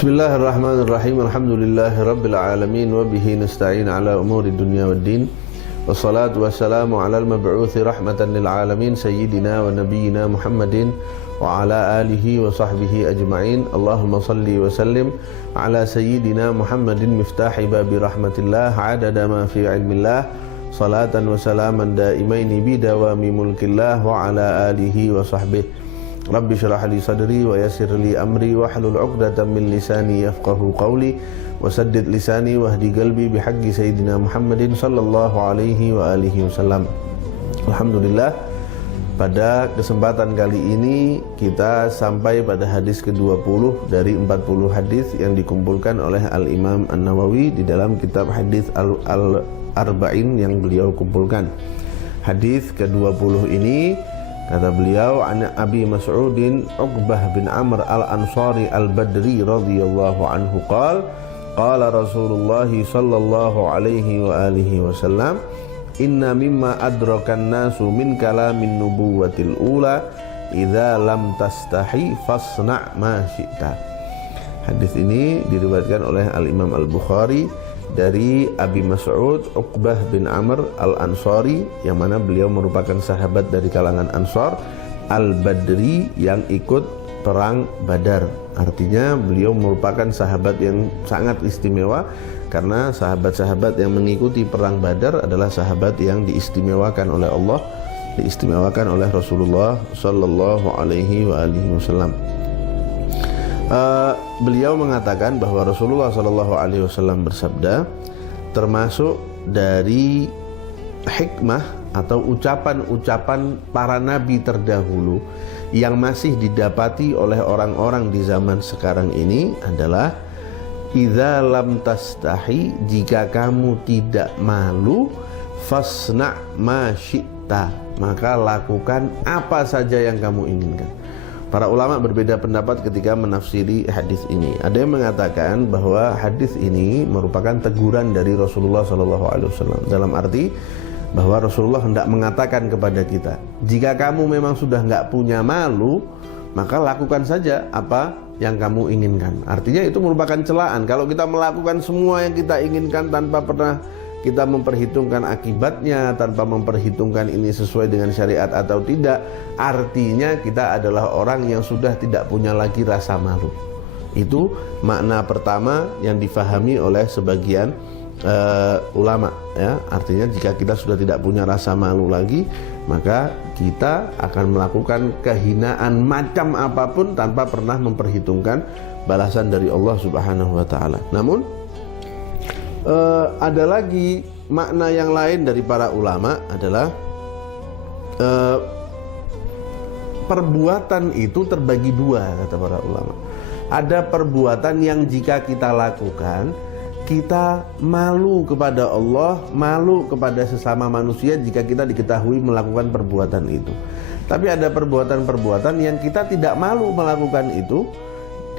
Bismillahirrahmanirrahim. Alhamdulillahirabbil alamin wa bihi nasta'in ala umuri dunya waddin. Wassalatu wassalamu ala al-mab'uthi rahmatan lil alamin sayyidina wa nabiyyina Muhammadin wa ala alihi wa sahbihi ajma'in. Allahumma salli wa sallim ala sayyidina Muhammadin miftahi babi rahmatillah adada ma fi ilmillah salatan wa salaman daimaini bidawami mulkillah wa ala alihi wa sahbihi. Rabbi syrah li sadri wa yassir li amri wa hlul 'uqdatam min lisani yafqahu qawli wa saddid lisani wahdi qalbi bihaqqi sayyidina Muhammadin sallallahu alaihi wa alihi wasallam. Alhamdulillah, pada kesempatan kali ini kita sampai pada hadis ke-20 dari 40 hadis yang dikumpulkan oleh Al-Imam An-Nawawi di dalam kitab hadis Al-Arba'in yang beliau kumpulkan. Hadis ke-20 ini, kata beliau, an Abi Mas'udin Uqbah bin Amr al-Ansari al-Badri radhiyallahu anhu qala Rasulullah sallallahu alaihi wa alihi wasallam, inna mimma adrakan nasu min kalamin nubuwatil ula idza lam tastahi fasna' ma syi'ta. Hadis ini diriwayatkan oleh Al-Imam Al-Bukhari dari Abi Mas'ud Uqbah bin Amr al-Ansari, yang mana beliau merupakan sahabat dari kalangan Ansar al-Badri yang ikut perang Badar. Artinya beliau merupakan sahabat yang sangat istimewa, karena sahabat-sahabat yang mengikuti perang Badar adalah sahabat yang diistimewakan oleh Allah, diistimewakan oleh Rasulullah sallallahu alaihi wa alihi wasallam. Beliau mengatakan bahwa Rasulullah sallallahu alaihi wasallam bersabda, termasuk dari hikmah atau ucapan-ucapan para nabi terdahulu yang masih didapati oleh orang-orang di zaman sekarang ini adalah, idza lam tastahi, jika kamu tidak malu, fasna' ma syi'ta, maka lakukan apa saja yang kamu inginkan. Para ulama berbeda pendapat ketika menafsiri hadis ini. Ada yang mengatakan bahwa hadis ini merupakan teguran dari Rasulullah SAW, dalam arti bahwa Rasulullah hendak mengatakan kepada kita, jika kamu memang sudah nggak punya malu, maka lakukan saja apa yang kamu inginkan. Artinya itu merupakan celaan. Kalau kita melakukan semua yang kita inginkan tanpa pernah kita memperhitungkan akibatnya, tanpa memperhitungkan ini sesuai dengan syariat atau tidak, artinya kita adalah orang yang sudah tidak punya lagi rasa malu. Itu makna pertama yang difahami oleh sebagian ulama, ya. Artinya jika kita sudah tidak punya rasa malu lagi, maka kita akan melakukan kehinaan macam apapun tanpa pernah memperhitungkan balasan dari Allah Subhanahu wa taala. Namun ada lagi makna yang lain dari para ulama adalah perbuatan itu terbagi dua, kata para ulama. Ada perbuatan yang jika kita lakukan, kita malu kepada Allah, malu kepada sesama manusia jika kita diketahui melakukan perbuatan itu. Tapi ada perbuatan-perbuatan yang kita tidak malu melakukan itu.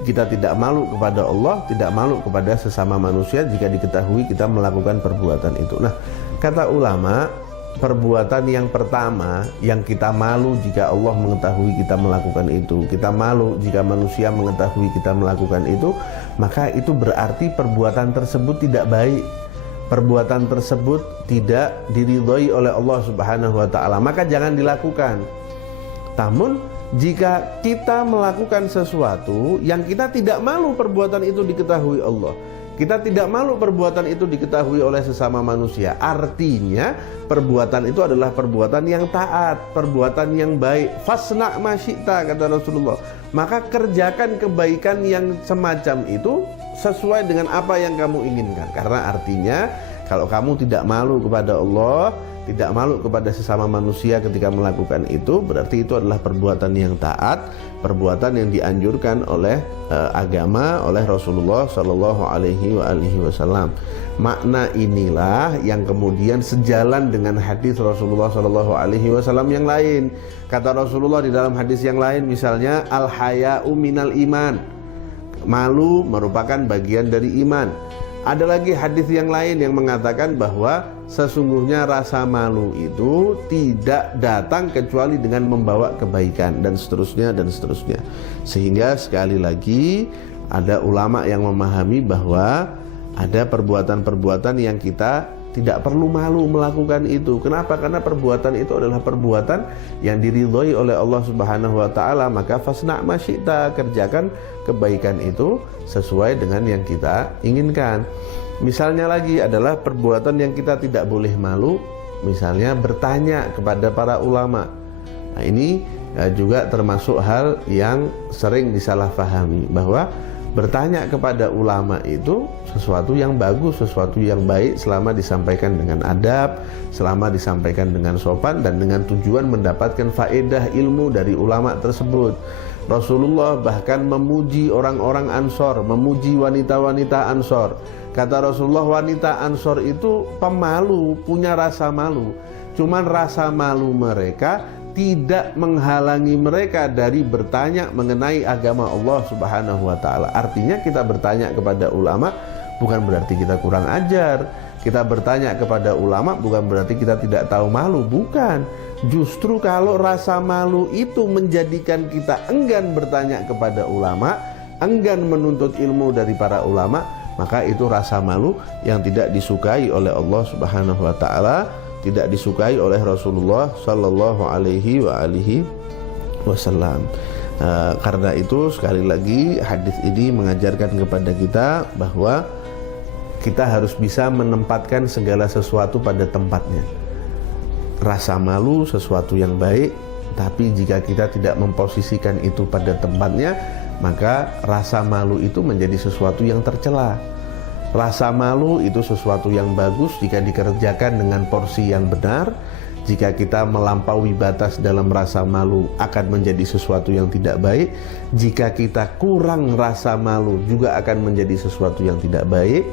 Kita tidak malu kepada Allah, tidak malu kepada sesama manusia jika diketahui kita melakukan perbuatan itu. Nah, kata ulama, perbuatan yang pertama yang kita malu jika Allah mengetahui kita melakukan itu, kita malu jika manusia mengetahui kita melakukan itu, maka itu berarti perbuatan tersebut tidak baik. Perbuatan tersebut tidak diridhoi oleh Allah Subhanahu wa taala, maka jangan dilakukan. Namun jika kita melakukan sesuatu yang kita tidak malu perbuatan itu diketahui Allah, kita tidak malu perbuatan itu diketahui oleh sesama manusia, artinya perbuatan itu adalah perbuatan yang taat, perbuatan yang baik. Fasna' ma syi'ta, kata Rasulullah, maka kerjakan kebaikan yang semacam itu sesuai dengan apa yang kamu inginkan. Karena artinya kalau kamu tidak malu kepada Allah, tidak malu kepada sesama manusia ketika melakukan itu, berarti itu adalah perbuatan yang taat, perbuatan yang dianjurkan oleh agama, oleh Rasulullah Shallallahu Alaihi Wasallam. Makna inilah yang kemudian sejalan dengan hadis Rasulullah Shallallahu Alaihi Wasallam yang lain. Kata Rasulullah di dalam hadis yang lain, misalnya al-haya'u minal iman, malu merupakan bagian dari iman. Ada lagi hadis yang lain yang mengatakan bahwa sesungguhnya rasa malu itu tidak datang kecuali dengan membawa kebaikan, dan seterusnya dan seterusnya. Sehingga sekali lagi ada ulama yang memahami bahwa ada perbuatan-perbuatan yang kita tidak perlu malu melakukan itu. Kenapa? Karena perbuatan itu adalah perbuatan yang diridhoi oleh Allah Subhanahu wa taala. Maka fasna' ma syi'ta, kerjakan kebaikan itu sesuai dengan yang kita inginkan. Misalnya lagi adalah perbuatan yang kita tidak boleh malu, misalnya bertanya kepada para ulama. Nah, ini juga termasuk hal yang sering disalahpahami, bahwa bertanya kepada ulama itu sesuatu yang bagus, sesuatu yang baik selama disampaikan dengan adab, selama disampaikan dengan sopan dan dengan tujuan mendapatkan faedah ilmu dari ulama tersebut. Rasulullah bahkan memuji orang-orang Ansor, memuji wanita-wanita Ansor. Kata Rasulullah, wanita Ansor itu pemalu, punya rasa malu. Cuman rasa malu mereka tidak menghalangi mereka dari bertanya mengenai agama Allah Subhanahu wa taala. Artinya kita bertanya kepada ulama bukan berarti kita kurang ajar. Kita bertanya kepada ulama bukan berarti kita tidak tahu malu, bukan. Justru kalau rasa malu itu menjadikan kita enggan bertanya kepada ulama, enggan menuntut ilmu dari para ulama, maka itu rasa malu yang tidak disukai oleh Allah Subhanahu wa taala, tidak disukai oleh Rasulullah Sallallahu Alaihi Wasallam. Karena itu sekali lagi hadis ini mengajarkan kepada kita bahwa kita harus bisa menempatkan segala sesuatu pada tempatnya. Rasa malu sesuatu yang baik, tapi jika kita tidak memposisikan itu pada tempatnya, maka rasa malu itu menjadi sesuatu yang tercela. Rasa malu itu sesuatu yang bagus jika dikerjakan dengan porsi yang benar. Jika kita melampaui batas dalam rasa malu akan menjadi sesuatu yang tidak baik. Jika kita kurang rasa malu juga akan menjadi sesuatu yang tidak baik.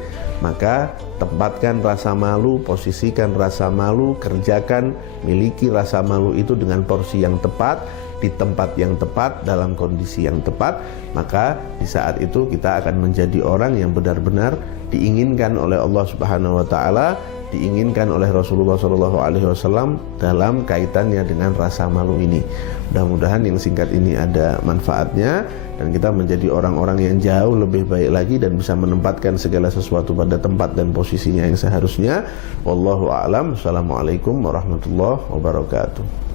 Maka tempatkan rasa malu, posisikan rasa malu, kerjakan, miliki rasa malu itu dengan porsi yang tepat, di tempat yang tepat, dalam kondisi yang tepat. Maka di saat itu kita akan menjadi orang yang benar-benar diinginkan oleh Allah Subhanahu wa taala, diinginkan oleh Rasulullah SAW dalam kaitannya dengan rasa malu ini. Mudah-mudahan yang singkat ini ada manfaatnya dan kita menjadi orang-orang yang jauh lebih baik lagi dan bisa menempatkan segala sesuatu pada tempat dan posisinya yang seharusnya. Wallahu a'lam. Assalamualaikum warahmatullahi wabarakatuh.